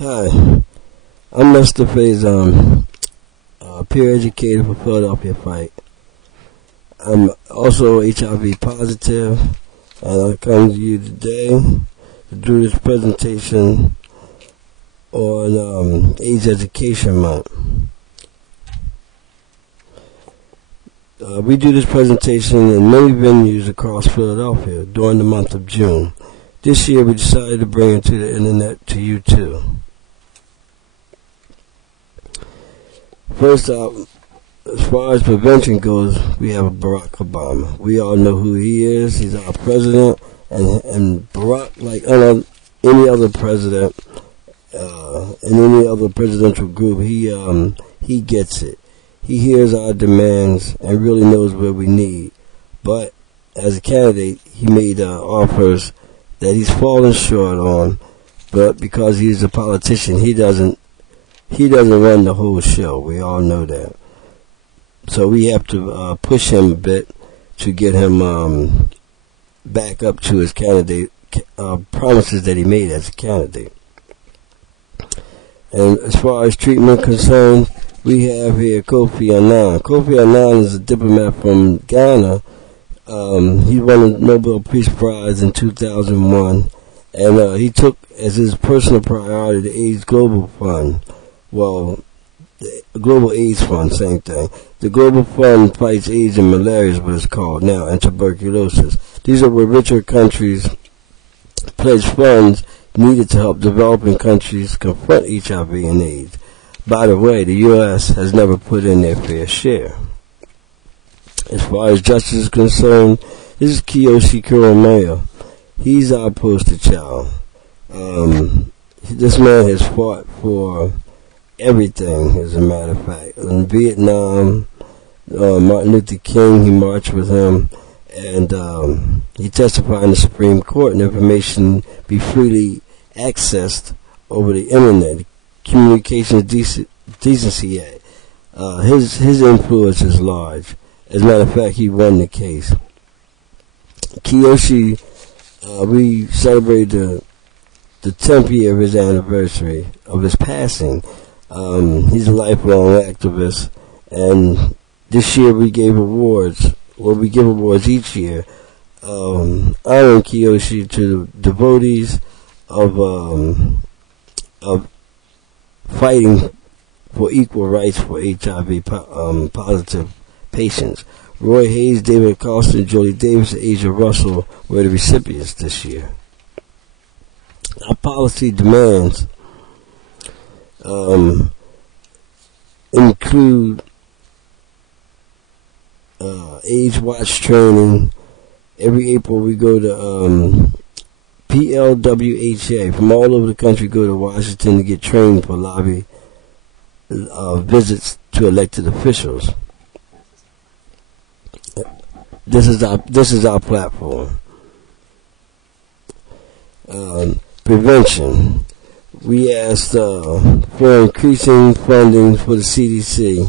Hi, I'm Mr. Faison, peer educator for Philadelphia Fight. I'm also HIV positive, and I come to you today to do this presentation on AIDS Education Month. We do this presentation in many venues across Philadelphia during the month of June. This year we decided to bring it to the internet to you too. First up, as far as prevention goes, we have Barack Obama. We all know who he is. He's our president, and Barack, like any other president in any other presidential group, he gets it. He hears our demands and really knows what we need. But as a candidate, he made offers that he's fallen short on. But because he's a politician, he doesn't run the whole show. We all know that. So we have to push him a bit to get him back up to his candidate promises that he made as a candidate. And as far as treatment concerned, we have here Kofi Annan. Kofi Annan is a diplomat from Ghana. He won the Nobel Peace Prize in 2001, and he took as his personal priority the AIDS Global Fund. Well, the Global AIDS Fund, same thing. The Global Fund fights AIDS and malaria is what it's called now, and tuberculosis. These are where richer countries pledge funds needed to help developing countries confront HIV and AIDS. By the way, the U.S. has never put in their fair share. As far as justice is concerned, this is Kiyoshi Kuromeya. He's our poster child. This man has fought for everything, as a matter of fact. In Vietnam, Martin Luther King, he marched with him, and he testified in the Supreme Court, and information be freely accessed over the internet. Communications Decency Act. His influence is large. As a matter of fact, he won the case. Kiyoshi, we celebrated the 10th year of his anniversary of his passing. He's a lifelong activist, and this year we gave awards. Well, we give awards each year, honoring Kiyoshi to devotees of fighting for equal rights for HIV positive patients. Roy Hayes, David Acosta, Jody Davis, and Asia Russell were the recipients this year. Our policy demands include AIDS Watch training. Every April we go to PLWHA from all over the country, go to Washington to get trained for lobby visits to elected officials. This is our platform. Prevention. We asked for increasing funding for the CDC.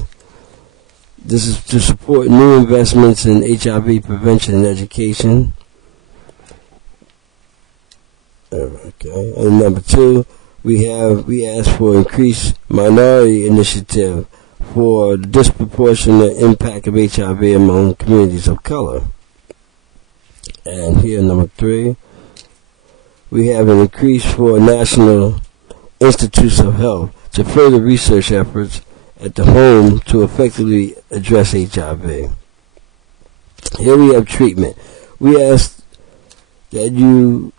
This is to support new investments in HIV prevention and education. Okay. And number two, we asked for increased minority initiative for the disproportionate impact of HIV among communities of color. And here, number three, we have an increase for National Institutes of Health to further research efforts at the home to effectively address HIV. Here we have treatment. We asked that you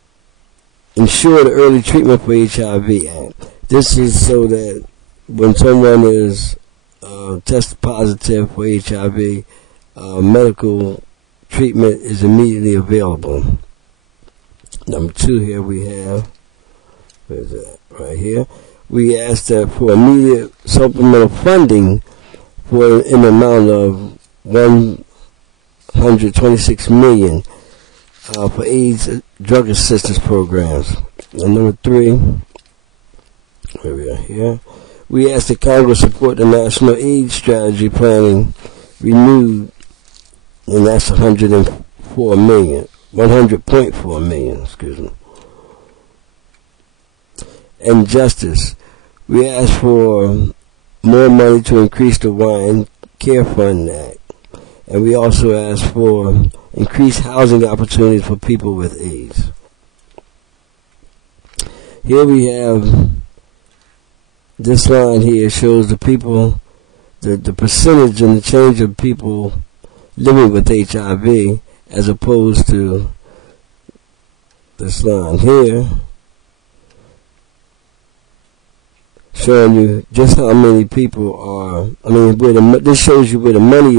ensure the Early Treatment for HIV Act. This is so that when someone is tested positive for HIV, medical treatment is immediately available. Number two, here we have, where is that? Right here. We asked that for immediate supplemental funding for an amount of $126 million for AIDS drug assistance programs. And number three, where we are here, we asked that Congress support the National AIDS Strategy Planning renewed, and that's $100.4 million, excuse me. And justice. We asked for more money to increase the Wine Care Fund Act. And we also asked for increased housing opportunities for people with AIDS. Here we have, this line here shows the people, the percentage and the change of people living with HIV as opposed to this line here showing you just how many people are, this shows you where the money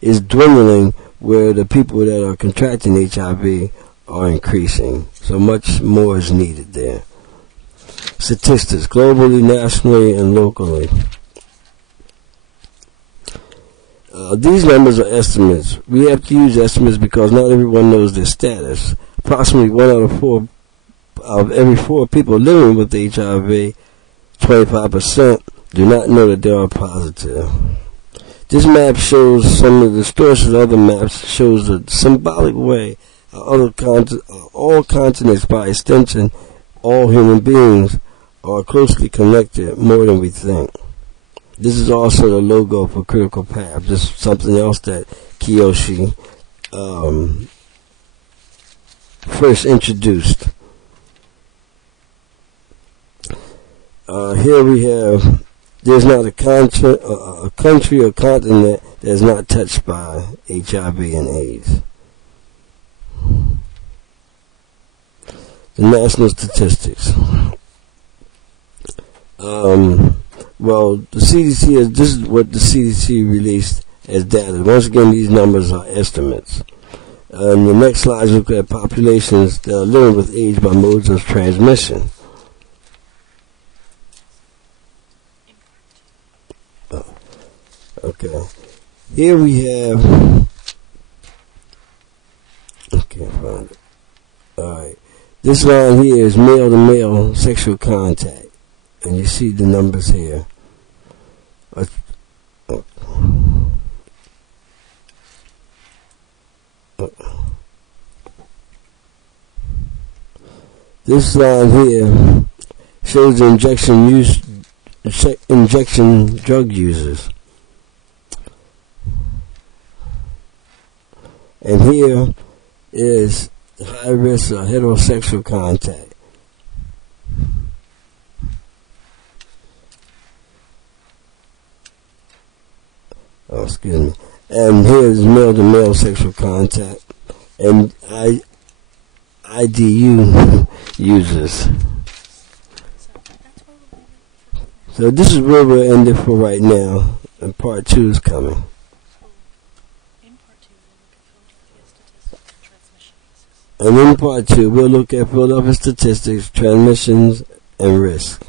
is dwindling, where the people that are contracting HIV are increasing. So much more is needed there. Statistics, globally, nationally, and locally. These numbers are estimates. We have to use estimates because not everyone knows their status. Approximately 1 out of every 4 people living with HIV, 25%, do not know that they are positive. This map shows some of the distortions. Other maps shows the symbolic way all continents, by extension, all human beings, are closely connected more than we think. This is also the logo for Critical Path. This is something else that Kiyoshi first introduced. Here we have, there's not a country or continent that is not touched by HIV and AIDS. The national statistics. Well, the CDC this is what the CDC released as data. Once again, these numbers are estimates. And the next slide look at populations that are living with AIDS by modes of transmission. Okay. Here we have, I can't find it. Alright. This line here is male-to-male sexual contact. And you see the numbers here. This line here shows the injection drug users. And here is high risk of heterosexual contact. Oh, excuse me. And here is male-to-male sexual contact and IDU users. So this is where we're ending for right now, and part 2 is coming. And in part 2, we'll look at Philadelphia statistics, transmissions, and risk.